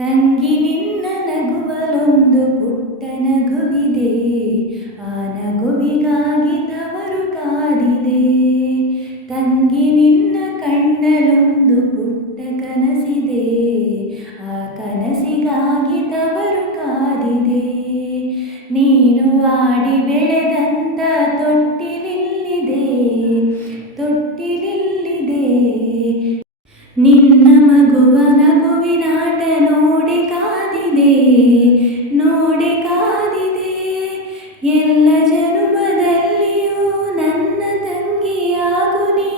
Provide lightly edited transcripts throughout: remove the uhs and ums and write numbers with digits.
ತಂಗಿ ನಿನ್ನ ನಗುವಲೊಂದು ಪುಟ್ಟ ನಗುವಿದೆ, ಆ ನಗುವಿಗಾಗಿ ತವರು ಕಾದಿದೆ. ತಂಗಿ ನಿನ್ನ ಕಣ್ಣಲೊಂದು ಪುಟ್ಟ ಕನಸಿದೆ, ಆ ಕನಸಿಗಾಗಿ ತವರು ಕಾದಿದೆ. ನೀನು ಆಡಿ ಬೆಳೆದಂತ ತೊಟ್ಟಿಲಿಲ್ಲಿದೆ, ತೊಟ್ಟಿಲಿಲ್ಲಿದೆ. ನಿನ್ನ ಮಗುವ ನಗುವಿನಾಟ ನೋಡಿ ಕಾದಿದೆ, ನೋಡಿ ಕಾದಿದೆ. ಎಲ್ಲ ಜನುಮದಲ್ಲಿಯೂ ನನ್ನ ತಂಗಿಯಾಗು ನೀ.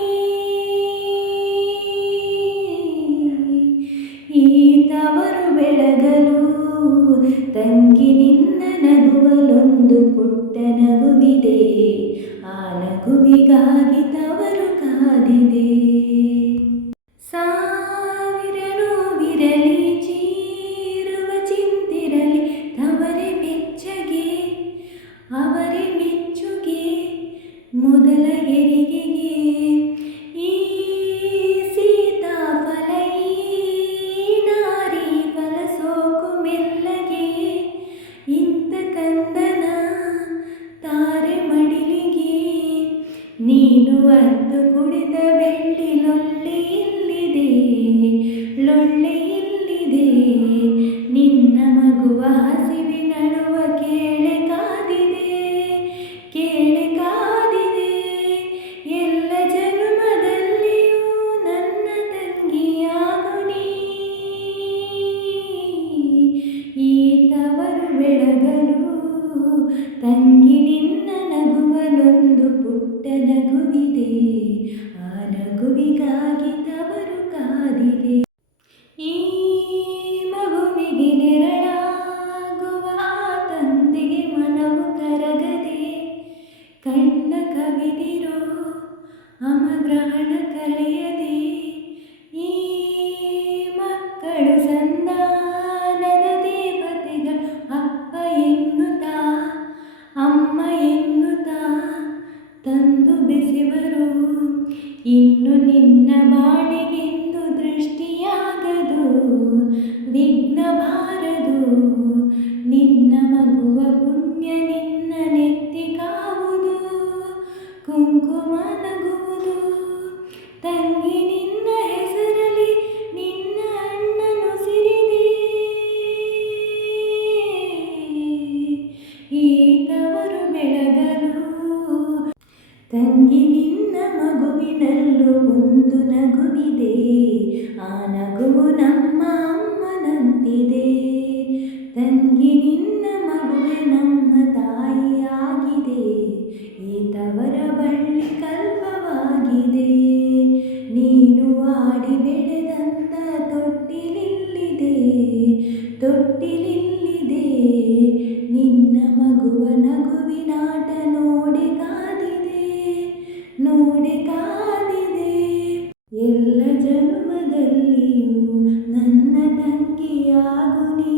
ಈ ತವರು ಬೆಳಗಲು ತಂಗಿ ನಿನ್ನ ನಗುವಲೊಂದು ಪುಟ್ಟ ನಗುವಿದೆ, ಆ ನಗುವಿಗಾಗಿ ತವರು ಕಾದಿದೆ. ಸಾವಿರ ನೋವಿರಲಿ, ಚೀರುವ ಚಿಂತಿರಲಿ, ತವರೇ ಬೆಚ್ಚಗೆ ಅವರೇ ಮೆಚ್ಚುಗೆ. ಮೊದಲ ಹೆರಿಗೆಗೆ ಈ ಸೀತಾಫಲ, ಈ ನಾರಿ ಫಲ ಸೋಕು ಮೆಲ್ಲಗೆ. ಇಂಥ ಕಂದನ ತಾರೆ ಮಡಿಲಿಗೆ, ನೀನು ಅತ್ತು ಕುಡಿದ ಬೆಳ್ಳಿ ಲೊಳ್ಳೆ ಇಲ್ಲಿದೆ, ಲೊಳ್ಳೆ ಇಲ್ಲಿದೆ. ನಿನ್ನ ಮಗುವ ಹಸಿವಿನಳುವ ಕೇಳೆ ಕಾದಿದೆ, ಕೇಳೆ ಕಾದಿದೆ. ಎಲ್ಲ ಜನುಮದಲ್ಲಿಯೂ ನನ್ನ ತಂಗಿಯಾಗು ನೀ. ಈ ತವರು ಬೆಳಗಲು ತಂಗಿ ನಿನ್ನ ನಗುವಲೊಂದು ಪುಟ್ಟ ನಗುವಿದೆ, ಆ ನಗುವಿಗಾಗಿ ತವರು ಕಾದಿದೆ. ಈ ಮಗುವಿಗೆ ನೆರಳಾಗುವ ತಂದೆಗೆ ಮನವು ಕರಗದೆ, ಕಣ್ಣ ಕವಿದಿರೋ ಅಮಗ್ರಹಣ ಕಳೆಯದೆ. ಈ ಮಕ್ಕಳು ಸಂಧಾನದ ದೇವತೆಗಳು, ಅಪ್ಪ ಎನ್ನುತ್ತಾ ಅಮ್ಮ ಎನ್ನುತ್ತಾ ತಂದು ಬೆಸೆವರು. ಇನ್ನು ನಿನ್ನ ಬಾಳಿಗೆಂದು ದೃಷ್ಟಿಯಾಗದು, ವಿಘ್ನ ಬಾರದು. ನಿನ್ನ ಮಗುವ ಪುಣ್ಯ ನಿನ್ನ ನೆತ್ತಿ ಕಾವುದು, ಕುಂಕುಮ ನಗುವುದು. ತಂಗಿ ನಿನ್ನ ಹೆಸರಲಿ ನಿನ್ನ ಅಣ್ಣನು ಸಿರಿದೆ, ಈ ತವರು ಬೆಳಗಲು ತಂಗಿ ನಿನ್ನ ಮಗುವಿನಲ್ಲೂ ಒಂದು ನಗುವಿದೆ, ಆ ನಗುವು ನಮ್ಮ ಅಮ್ಮನಂತಿದೆ. ತಂಗಿ ನಿನ್ನ ಮಗುವೆ ನಮ್ಮ ತಾಯಿಯಾಗಿದೆ, ಈ ತವರ ಬಳ್ಳಿ ಕಲ್ಪವಾಗಿದೆ. ನೀನು ಆಡಿ ಬೆಳೆದಂತ ತೊಟ್ಟಿಲಿಲ್ಲಿದೆ, ತೊಟ್ಟಿಲಿಲ್ಲಿದೆ. ನಿನ್ನ ಮಗುವ ನಗುವಿನಾಟ ನೋಡಿ ಕಾದಿದೆ, ನೋಡಿ ಕಾದಿದೆ. ಎಲ್ಲ ಜನ್ಮದಲ್ಲಿಯೂ ನನ್ನ ತಂಗಿಯಾಗು ನೀ.